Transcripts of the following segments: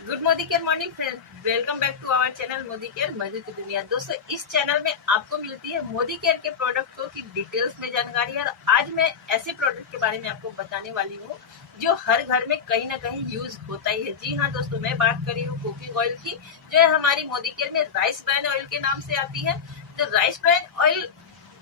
Good Modi care morning friends, welcome back to our channel Modi care Madhu की दुनिया। दोस्तों, इस चैनल में आपको मिलती है मोदी केयर के प्रोडक्टों की डिटेल्स में जानकारी। और आज मैं ऐसे प्रोडक्ट के बारे में आपको बताने वाली हूँ जो हर घर में कहीं ना कहीं यूज होता ही है। जी हाँ दोस्तों, मैं बात कर रही हूँ कुकिंग ऑयल की, जो है हमारी मोदी केयर में राइस ब्रान ऑयल के नाम से आती है। तो राइस ब्रान ऑयल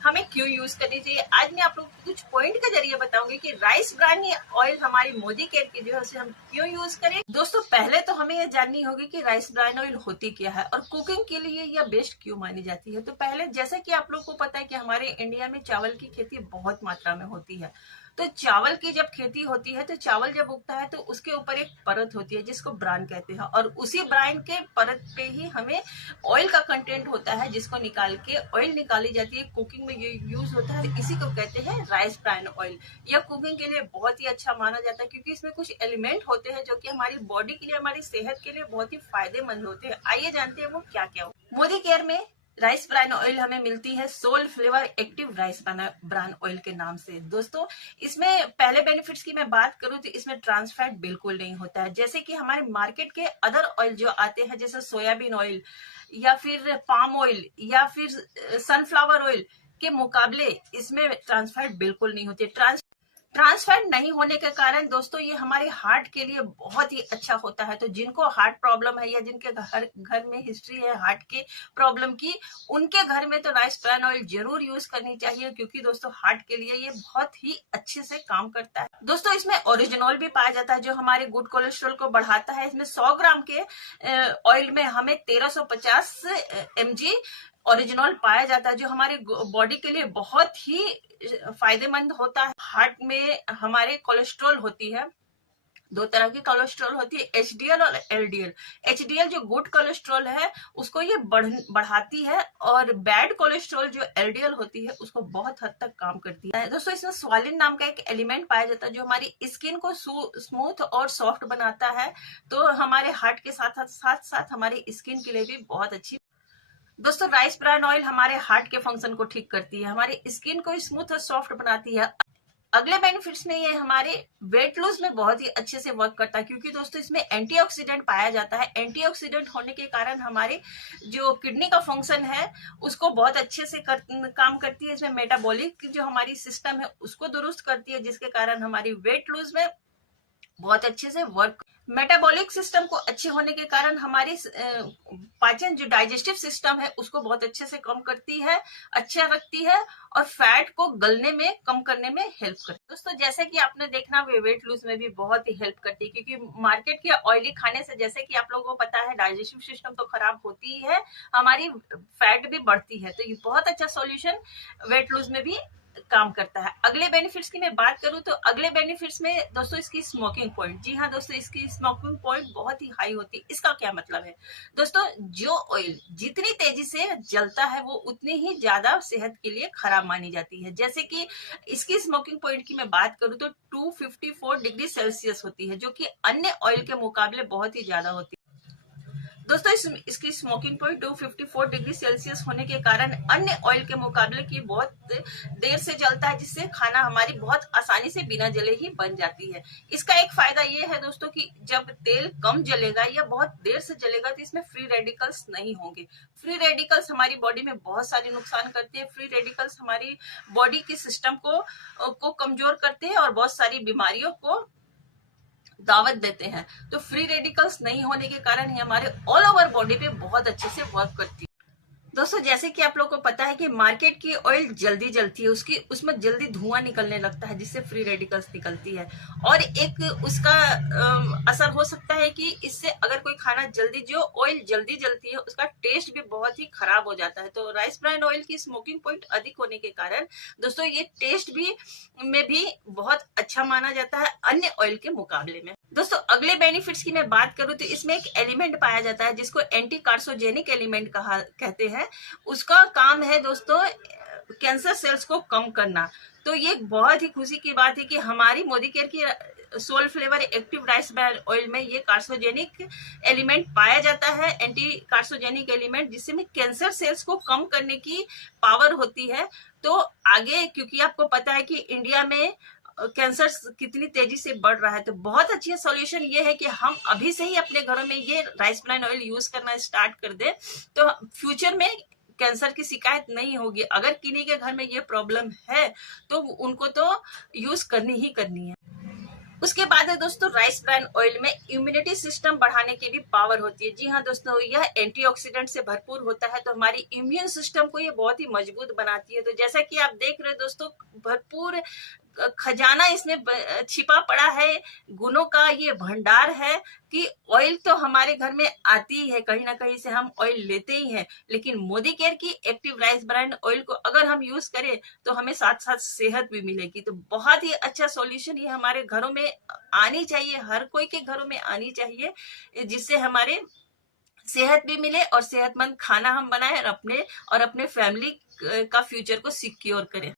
हमें क्यों यूज करनी चाहिए, आज मैं आप लोग को कुछ पॉइंट के जरिए बताऊंगी कि राइस ब्रान ऑयल हमारी मोदी केयर की जो है उसे हम क्यों यूज करें। दोस्तों, पहले तो हमें यह जाननी होगी कि राइस ब्रान ऑयल होती क्या है और कुकिंग के लिए यह बेस्ट क्यों मानी जाती है। तो पहले, जैसे कि आप लोग को पता है कि हमारे इंडिया में चावल की खेती बहुत मात्रा में होती है। तो चावल की जब खेती होती है, तो चावल जब उगता है तो उसके ऊपर एक परत होती है जिसको ब्रान कहते हैं, और उसी ब्रान के परत पे ही हमें ऑयल का कंटेंट होता है जिसको निकाल के ऑयल निकाली जाती है। कुकिंग में ये यूज होता है, इसी को कहते हैं राइस ब्रान ऑयल। यह कुकिंग के लिए बहुत ही अच्छा माना जाता है क्योंकि इसमें कुछ एलिमेंट होते हैं जो कि हमारी बॉडी के लिए, हमारी सेहत के लिए बहुत ही फायदेमंद होते हैं। आइए जानते हैं वो क्या क्या हो। मोदी केयर में राइस ब्रान ऑयल हमें मिलती है soul flavour active rice bran oil के नाम से। दोस्तों, इसमें पहले बेनिफिट्स की मैं बात करूं तो इसमें ट्रांस फैट बिल्कुल नहीं होता है, जैसे कि हमारे मार्केट के अदर ऑयल जो आते हैं, जैसे सोयाबीन ऑयल या फिर पाम ऑयल या फिर सनफ्लावर ऑयल के मुकाबले इसमें ट्रांस फैट बिल्कुल नहीं होती। ट्रांस फैट नहीं होने के कारण दोस्तों ये हमारे हार्ट के लिए बहुत ही अच्छा होता है। तो जिनको हार्ट प्रॉब्लम है या जिनके घर में हिस्ट्री है हार्ट के प्रॉब्लम की, उनके घर में तो राइस ब्रान ऑयल जरूर यूज करनी चाहिए क्योंकि दोस्तों हार्ट के लिए ये बहुत ही अच्छे से काम करता है। दोस्तों, इसमें ओरिजिनॉल भी पाया जाता है जो हमारे गुड कोलेस्ट्रॉल को बढ़ाता है। इसमें 100 ग्राम के ऑयल में हमें 1350 mg ओरिजिनल पाया जाता है जो हमारे बॉडी के लिए बहुत ही फायदेमंद होता है। हार्ट में हमारे कोलेस्ट्रॉल होती है, दो तरह की कोलेस्ट्रॉल होती है, एचडीएल और एलडीएल। एचडीएल जो गुड कोलेस्ट्रॉल है उसको ये बढ़ाती है, और बैड कोलेस्ट्रॉल जो एलडीएल होती है उसको बहुत हद तक काम करती है। दोस्तों, इसमें स्वालिन नाम का एक एलिमेंट पाया जाता है जो हमारी स्किन को स्मूथ और सॉफ्ट बनाता है। तो हमारे हार्ट के साथ साथ हमारी स्किन के लिए भी बहुत अच्छी। दोस्तों, राइस ब्रान ऑयल हमारे हार्ट के फंक्शन को ठीक करती है, हमारी स्किन को स्मूथ और सॉफ्ट बनाती है। अगले बेनिफिट्स में ये हमारे वेट लूज में बहुत ही अच्छे से वर्क करता है क्योंकि दोस्तों इसमें एंटीऑक्सीडेंट पाया जाता है। एंटीऑक्सीडेंट होने के कारण हमारे जो किडनी का फंक्शन है उसको बहुत अच्छे से काम करती है। इसमें मेटाबॉलिक जो हमारी सिस्टम है उसको दुरुस्त करती है, जिसके कारण हमारी वेट लूज में बहुत अच्छे से वर्क। मेटाबॉलिक सिस्टम को अच्छे होने के कारण हमारी पाचन जो डाइजेस्टिव सिस्टम है उसको बहुत अच्छे से कम करती है, अच्छा रखती है, और फैट को गलने में कम करने में हेल्प करती है। दोस्तों, जैसे कि आपने देखना वेट लूज में भी बहुत ही हेल्प करती है क्योंकि मार्केट के ऑयली खाने से, जैसे कि आप लोगों को पता है, डाइजेस्टिव सिस्टम तो खराब होती ही है, हमारी फैट भी बढ़ती है। तो ये बहुत अच्छा सॉल्यूशन वेट लूज में भी काम करता है। अगले बेनिफिट्स की मैं बात करूं तो अगले बेनिफिट्स में दोस्तों इसकी स्मोकिंग पॉइंट। जी हाँ दोस्तों, इसकी स्मोकिंग पॉइंट बहुत ही हाई होती है। इसका क्या मतलब है दोस्तों, जो ऑयल जितनी तेजी से जलता है वो उतनी ही ज्यादा सेहत के लिए खराब मानी जाती है। जैसे कि इसकी स्मोकिंग पॉइंट की मैं बात करूं तो 254 डिग्री सेल्सियस होती है, जो कि अन्य ऑयल के मुकाबले बहुत ही ज्यादा होती है। दोस्तों, इसकी स्मोकिंग पॉइंट 254 डिग्री सेल्सियस होने के कारण अन्य ऑयल के मुकाबले की बहुत देर से जलता है, जिससे खाना हमारी बहुत आसानी से बिना जले ही बन जाती है। इसका एक फायदा ये है दोस्तों कि जब तेल कम जलेगा या बहुत देर से जलेगा तो इसमें फ्री रेडिकल्स नहीं होंगे। फ्री रेडिकल्स हमारी बॉडी में बहुत सारे नुकसान करते हैं। फ्री रेडिकल्स हमारी बॉडी के सिस्टम को कमजोर करते हैं और बहुत सारी बीमारियों को दावत देते हैं। तो फ्री रेडिकल्स नहीं होने के कारण ही हमारे ऑल ओवर बॉडी पे बहुत अच्छे से वर्क करती है। दोस्तों, जैसे कि आप लोगों को पता है कि मार्केट की ऑयल जल्दी जलती है, उसमें जल्दी धुआं निकलने लगता है जिससे फ्री रेडिकल्स निकलती है, और एक उसका असर हो सकता है कि इससे अगर कोई खाना जो ऑयल जल्दी जलती है उसका टेस्ट भी बहुत ही खराब हो जाता है। तो राइस ब्रान ऑयल की स्मोकिंग पॉइंट अधिक होने के कारण दोस्तों ये टेस्ट में भी बहुत अच्छा माना जाता है अन्य ऑयल के मुकाबले में। दोस्तों, अगले बेनिफिट्स की मैं बात करूं तो इसमें एक एलिमेंट पाया जाता है जिसको एंटी कार्सोजेनिक एलिमेंट कहते हैं। उसका काम है दोस्तों कैंसर सेल्स को कम करना। तो ये बहुत ही खुशी की बात है कि हमारी मोदी केयर की soul flavour active rice bran oil में ये कार्सोजेनिक एलिमेंट पाया जाता है, एंटी कार्सोजेनिक एलिमेंट, जिससे में कैंसर सेल्स को कम करने की पावर होती है। तो आगे, क्योंकि आपको पता है कि इंडिया में कैंसर कितनी तेजी से बढ़ रहा है। तो बहुत अच्छी सॉल्यूशन ये है कि हम अभी से ही अपने घरों में ये राइस ब्रान ऑयल यूज करना स्टार्ट कर दे, तो फ्यूचर में कैंसर की शिकायत नहीं होगी। अगर किन्हीं के घर में ये प्रॉब्लम है तो उनको तो यूज करनी ही करनी है। उसके बाद है दोस्तों, राइस ब्रान ऑयल में इम्यूनिटी सिस्टम बढ़ाने की भी पावर होती है। जी हाँ दोस्तों, यह एंटीऑक्सीडेंट से भरपूर होता है, तो हमारी इम्यून सिस्टम को ये बहुत ही मजबूत बनाती है। तो जैसा कि आप देख रहे हो दोस्तों, भरपूर खजाना इसमें छिपा पड़ा है, गुणों का ये भंडार है कि ऑयल तो हमारे घर में आती ही है, कहीं ना कहीं से हम ऑयल लेते ही हैं, लेकिन मोदी केयर की एक्टिव राइस ब्रान ऑयल को अगर हम यूज करें तो हमें साथ साथ सेहत भी मिलेगी। तो बहुत ही अच्छा सॉल्यूशन ये हमारे घरों में आनी चाहिए, हर कोई के घरों में आनी चाहिए, जिससे हमारे सेहत भी मिले और सेहतमंद खाना हम बनाएं और अपने फैमिली का फ्यूचर को सिक्योर करें।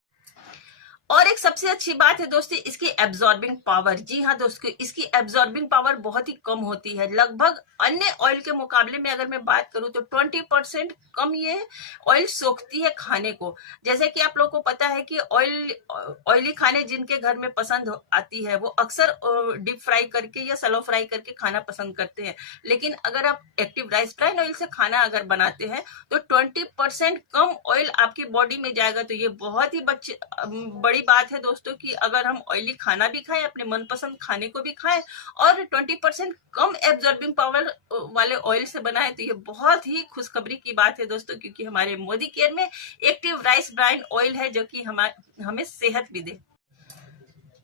और एक सबसे अच्छी बात है दोस्तों, इसकी एब्जॉर्बिंग पावर। जी हाँ दोस्तों, इसकी एब्जॉर्बिंग पावर बहुत ही कम होती है। लगभग अन्य ऑयल के मुकाबले में अगर मैं बात करूं तो 20% कम ये ऑयल सोखती है खाने को। जैसे कि आप लोगों को पता है कि ऑयली खाने जिनके घर में पसंद आती है वो अक्सर डीप फ्राई करके या सैलो फ्राई करके खाना पसंद करते हैं, लेकिन अगर आप एक्टिव राइस ब्रान ऑयल से खाना अगर बनाते हैं तो 20% कम ऑयल आपकी बॉडी में जाएगा। तो ये बहुत ही बड़ी बात है दोस्तों कि अगर हम ऑयली खाना भी खाएं, अपने मनपसंद खाने को भी खाएं और 20% कम एब्जॉर्बिंग पावर वाले ऑयल से बनाएं, तो ये बहुत ही खुशखबरी की बात है दोस्तों, क्योंकि हमारे मोदी केयर में एक्टिव राइस ब्रान ऑयल है जो कि हमें सेहत भी दे।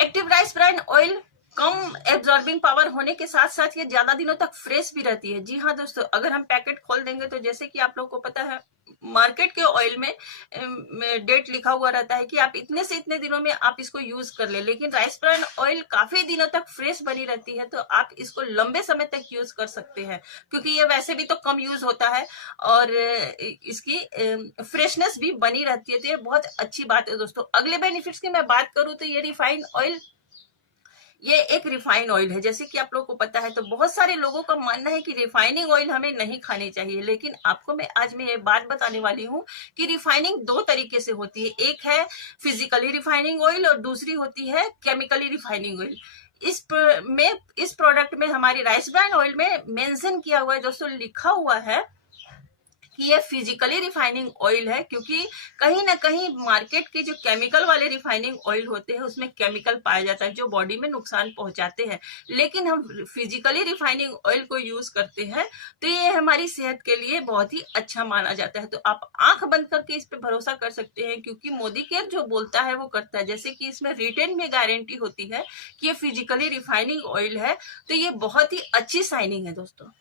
एक्टिव राइस ब्रान ऑयल कम एब्जॉर्बिंग पावर होने के साथ साथ ये ज्यादा दिनों तक फ्रेश भी रहती है। जी हाँ दोस्तों, अगर हम पैकेट खोल देंगे तो जैसे कि आप लोगों को पता है मार्केट के ऑयल में डेट लिखा हुआ रहता है कि आप इतने से इतने दिनों में आप इसको यूज कर ले, लेकिन राइस ब्रान ऑयल काफी दिनों तक फ्रेश बनी रहती है, तो आप इसको लंबे समय तक यूज कर सकते हैं, क्योंकि ये वैसे भी तो कम यूज होता है और इसकी फ्रेशनेस भी बनी रहती है। तो ये बहुत अच्छी बात है दोस्तों। अगले बेनिफिट्स की मैं बात करूं तो ये रिफाइंड ऑयल, ये एक रिफाइंड ऑयल है, जैसे कि आप लोगों को पता है। तो बहुत सारे लोगों का मानना है कि रिफाइनिंग ऑयल हमें नहीं खानी चाहिए, लेकिन आपको आज मैं ये बात बताने वाली हूँ कि रिफाइनिंग दो तरीके से होती है। एक है फिजिकली रिफाइनिंग ऑयल और दूसरी होती है केमिकली रिफाइनिंग ऑयल। इस प्रोडक्ट में हमारी राइस ब्रान ऑयल में मेंशन किया हुआ है दोस्तों, लिखा हुआ है कि ये फिजिकली रिफाइनिंग ऑयल है, क्योंकि कहीं ना कहीं मार्केट के जो केमिकल वाले रिफाइनिंग ऑयल होते हैं उसमें केमिकल पाया जाता है जो बॉडी में नुकसान पहुंचाते हैं, लेकिन हम फिजिकली रिफाइनिंग ऑयल को यूज करते हैं तो ये हमारी सेहत के लिए बहुत ही अच्छा माना जाता है। तो आप आंख बंद करके इस पे भरोसा कर सकते हैं, क्योंकि मोदी केयर जो बोलता है वो करता है। जैसे कि इसमें रिटन में गारंटी होती है कि ये फिजिकली रिफाइनिंग ऑयल है, तो ये बहुत ही अच्छी साइनिंग है दोस्तों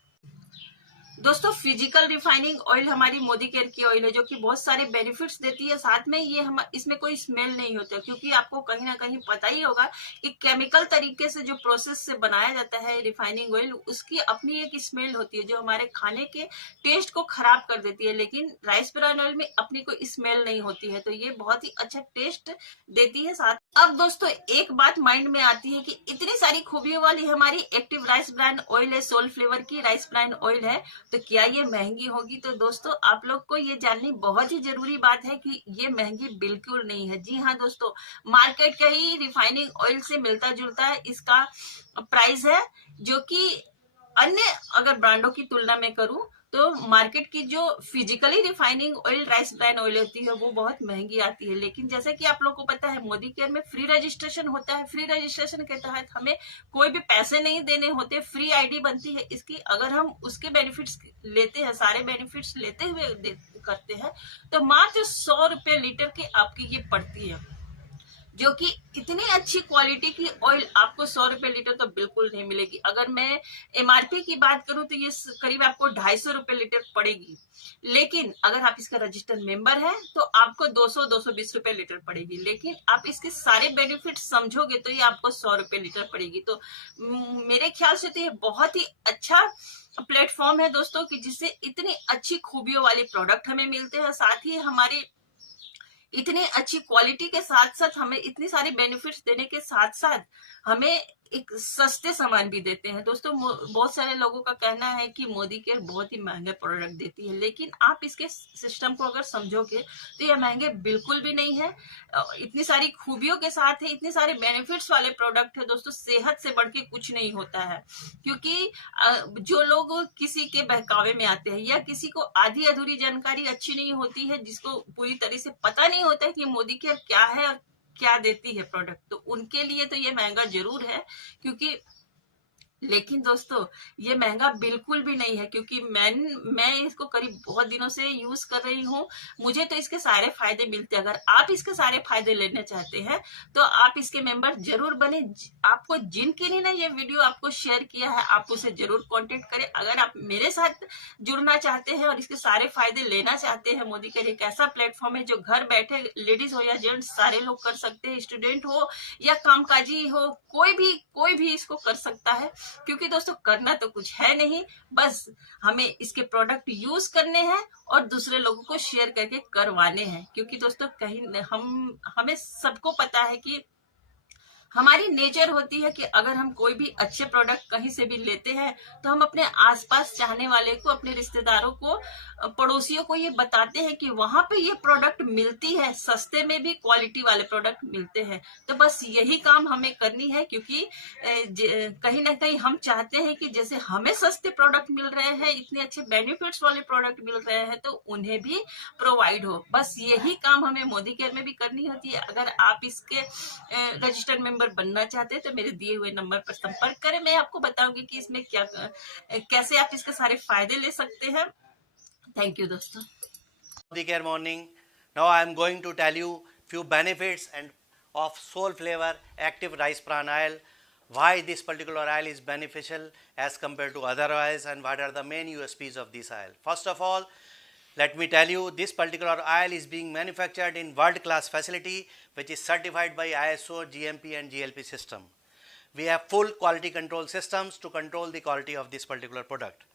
फिजिकल रिफाइनिंग ऑयल हमारी मोदी केयर की ऑयल है जो कि बहुत सारे बेनिफिट्स देती है। साथ में ये इसमें कोई स्मेल नहीं होता, क्योंकि आपको कहीं ना कहीं पता ही होगा कि केमिकल तरीके से जो प्रोसेस से बनाया जाता है रिफाइनिंग ऑयल, उसकी अपनी एक स्मेल होती है जो हमारे खाने के टेस्ट को खराब कर देती है, लेकिन राइस ब्रान ऑयल में अपनी कोई स्मेल नहीं होती है, तो ये बहुत ही अच्छा टेस्ट देती है। साथ अब दोस्तों एक बात माइंड में आती है कि इतनी सारी खूबियों वाली हमारी एक्टिव राइस ब्रान ऑयल है, सोल फ्लेवर की राइस ब्रान ऑयल है, तो क्या ये महंगी होगी? तो दोस्तों आप लोग को ये जाननी बहुत ही जरूरी बात है कि ये महंगी बिल्कुल नहीं है। जी हाँ दोस्तों, मार्केट के ही रिफाइनिंग ऑयल से मिलता जुलता है इसका प्राइस है, जो कि अन्य अगर ब्रांडों की तुलना में करूं तो मार्केट की जो physically refining oil rice bran oil होती है वो बहुत महंगी आती है। लेकिन जैसे कि आप लोग को पता है मोदी केयर में फ्री रजिस्ट्रेशन होता है, फ्री रजिस्ट्रेशन के तहत हमें कोई भी पैसे नहीं देने होते, फ्री आईडी बनती है इसकी। अगर हम उसके बेनिफिट्स लेते हैं, सारे बेनिफिट्स लेते हुए करते हैं, तो मात्र 100 रुपए लीटर की आपकी ये पड़ती है, जो कि इतनी अच्छी क्वालिटी की ऑयल आपको 100 रुपए लीटर तो बिल्कुल नहीं मिलेगी। अगर मैं एमआरपी की बात करूं तो ये करीब आपको 250 रुपए लीटर पड़ेगी, लेकिन अगर आप इसका रजिस्टर्ड मेंबर हैं तो आपको 200-220 रुपए लीटर पड़ेगी। लेकिन आप इसके सारे बेनिफिट समझोगे तो ये आपको 100 रुपए लीटर पड़ेगी। तो मेरे ख्याल से तो ये बहुत ही अच्छा प्लेटफॉर्म है दोस्तों, कि जिससे इतनी अच्छी खूबियों वाले प्रोडक्ट हमें मिलते हैं, साथ ही हमारे इतनी अच्छी क्वालिटी के साथ साथ हमें इतनी सारी बेनिफिट्स देने के साथ साथ हमें एक सस्ते सामान भी देते हैं। दोस्तों बहुत सारे लोगों का कहना है कि मोदी केयर बहुत ही महंगे प्रोडक्ट देती है, लेकिन आप इसके सिस्टम को अगर समझोगे तो ये महंगे बिल्कुल भी नहीं है। इतनी सारी खूबियों के साथ है, इतने सारे बेनिफिट्स वाले प्रोडक्ट है। दोस्तों सेहत से बढ़ के कुछ नहीं होता है, क्योंकि जो लोग किसी के बहकावे में आते हैं या किसी को आधी अधूरी जानकारी अच्छी नहीं होती है, जिसको पूरी तरह से पता नहीं होता है कि मोदी केयर क्या है और क्या देती है प्रोडक्ट, तो उनके लिए तो ये महंगा जरूर है। क्योंकि लेकिन दोस्तों ये महंगा बिल्कुल भी नहीं है, क्योंकि मैं इसको करीब बहुत दिनों से यूज कर रही हूँ। मुझे तो इसके सारे फायदे मिलते हैं। अगर आप इसके सारे फायदे लेने चाहते हैं तो आप इसके मेंबर जरूर बने। आपको जिनके लिए ना ये वीडियो आपको शेयर किया है, आप उसे जरूर कांटेक्ट करें। अगर आप मेरे साथ जुड़ना चाहते हैं और इसके सारे फायदे लेना चाहते हैं, मोदी केयर एक ऐसा प्लेटफॉर्म है जो घर बैठे लेडीज हो या जेंट्स सारे लोग कर सकते हैं, स्टूडेंट हो या कामकाजी हो, कोई भी इसको कर सकता है। क्योंकि दोस्तों करना तो कुछ है नहीं, बस हमें इसके प्रोडक्ट यूज करने हैं और दूसरे लोगों को शेयर करके करवाने हैं। क्योंकि दोस्तों कहीं हमें सबको पता है कि हमारी नेचर होती है कि अगर हम कोई भी अच्छे प्रोडक्ट कहीं से भी लेते हैं तो हम अपने आसपास चाहने वाले को, अपने रिश्तेदारों को, पड़ोसियों को ये बताते हैं कि वहां पे ये प्रोडक्ट मिलती है, सस्ते में भी क्वालिटी वाले प्रोडक्ट मिलते हैं। तो बस यही काम हमें करनी है, क्योंकि कहीं ना कहीं हम चाहते हैं कि जैसे हमें सस्ते प्रोडक्ट मिल रहे हैं, इतने अच्छे बेनिफिट्स वाले प्रोडक्ट मिल रहे हैं, तो उन्हें भी प्रोवाइड हो। बस यही काम हमें मोदी केयर में भी करनी होती है। अगर आप इसके रजिस्टर्ड मेंबर बनना चाहते हैं तो मेरे दिए हुए नंबर पर संपर्क करें। मैं आपको बताऊंगी कि इसमें क्या कैसे आप इसके सारे फायदे ले सकते हैं। थैंक यू दोस्तों। Modi Care Morning. Now I am going to tell you few benefits and of Soul Flavor Active Rice Bran Oil. Why this particular oil is beneficial as compared to other oils, and what are the main USPs of this oil. First of all, let me tell you this particular oil is being manufactured in world class facility which is certified by ISO, GMP and GLP system. We have full quality control systems to control the quality of this particular product.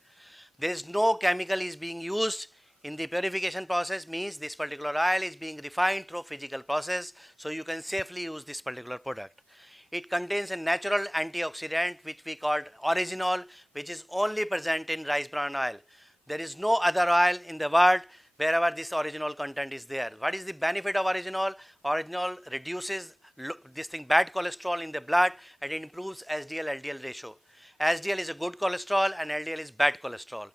There is no chemical is being used in the purification process, means this particular oil is being refined through physical process, so you can safely use this particular product. It contains a natural antioxidant which we called originol, which is only present in rice bran oil. There is no other oil in the world wherever this original content is there. What is the benefit of originol? Originol reduces this thing bad cholesterol in the blood and it improves HDL LDL ratio. HDL is a good cholesterol and LDL is bad cholesterol.